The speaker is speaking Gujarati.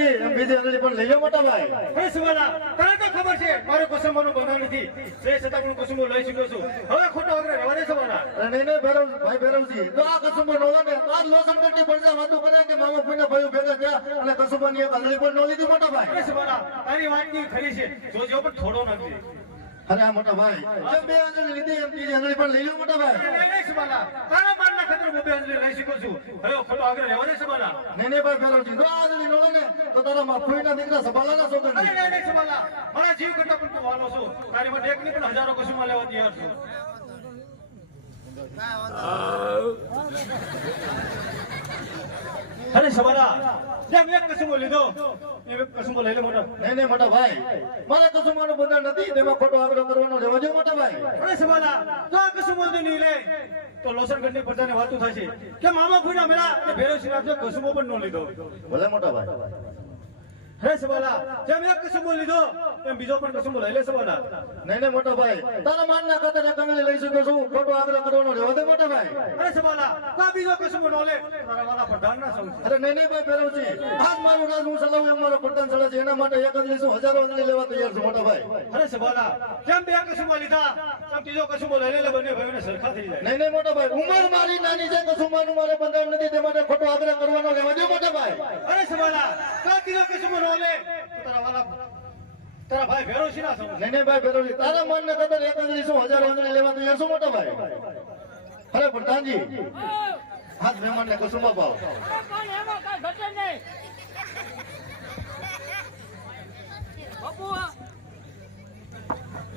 નથી એમ બીજી અંજલિ પણ લઈ લો મોટા ભાઈ. અરે સુવાલા તને તો ખબર છે મારો કુસુમનો બંધન નથી તે છતાં પણ કુસુમો લઈ શક્યો છું હવે ખોટો આગળ રહેવા દે સુવાલા. અને નહીં ભાઈ ભૈરવજી તો આ કસુંબો નો ને તો આ લોસન કરતી પડશે વાતો કરે કે મામા ફૂઈના ભાઈઓ ભેગા થયા અને કસુંબાની એક અંજલિ પણ ન લીધી મોટા ભાઈ. અરે સુવાલા તારી વાત ની ખરી છે જોજો પણ થોડો નથી. અરે આ મોટા ભાઈ જેમ બે અંજલિ લીધી એમ બીજી અંજલિ પણ લઈ લો મોટા ભાઈ. નહીં સુવાલા તારા માનના ખતરો મોબે અંજલિ લઈ શક્યો છું હવે ખોટો આગળ રહેવા દે સુવાલા. નહીં ભાઈ ભૈરવજી તો આ અંજલિ નો ને તો તારા ફૂઈના દીકરા સંભાળવાના સોગંદ. અરે નહીં સુવાલા મારા જીવ કરતા પણ તું વાલો છું તારી માટે એક ની પણ હજારો કુસુમા લેવા તૈયાર છું. અરે સવાલા જેમ એક કસુમો લીધો એક કસુમો લઈ લે મોટા. નહીં મોટા ભાઈ મારે કસુંબાનું બંધન નથી તેમાં ખોટો આગ્રહ કરવાનો રહેવા દો મોટા ભાઈ. અરે સવાલા તો આ કસુમો નહીં લે તો લોસનગઢની પ્રજાને વાતું થશે કે મામા ફૂઈના મેળા એ ભેરવ શ્રીનાથ કસુમો પણ ન લીધો. ભલે મોટા ભાઈ. હે સવાલા જેમ એક કસુમો લીધો એમ બીજો પણ કસુમો લઈ લે સવાલા. નહીં મોટા ભાઈ તારા માનના ખાતર એક અંજલિ લઈ શકો છું ખોટો આગ્રહ કરવાનો રહેવા દે મોટા ભાઈ. અરે સવાલા તો આ બીજો કસુમો ન લે તારા વાલા પ્રધાનના સંગ છે. અરે નહીં ભાઈ ભૈરવજી આજ મારું રાજ હું ચલાવું એમ મારો પ્રધાન ચડે છે એના માટે એક અંજલિ શું હજારો અંજલિ લેવા તૈયાર છું મોટા ભાઈ. અરે સવાલા જેમ બે કસુમો લીધા તેમ ત્રીજો કસુમો લઈ લે બંને ભાઈઓને સરખા થઈ જાય. નહીં મોટા ભાઈ ઉંમર મારી નાની છે કસુંબાનું મારે બંધન નથી તે માટે ખોટો આગ્રહ કરવાનો રહેવા દે મોટા ભાઈ. અરે સવાલા તો ત્રીજો કસુમો ન લે તારા વાલા તારા ભાઈ ભેરો છે ના સમજ. નહીં ભાઈ ભૈરવજી તારા માનના ખાતર એક અંજલિ શું હજારો અંજલિ લેવા તૈયાર છું મોટા ભાઈ. અરે પ્રધાનજી હાથ મહેમાનને કસુંબા પાવ. બાપુ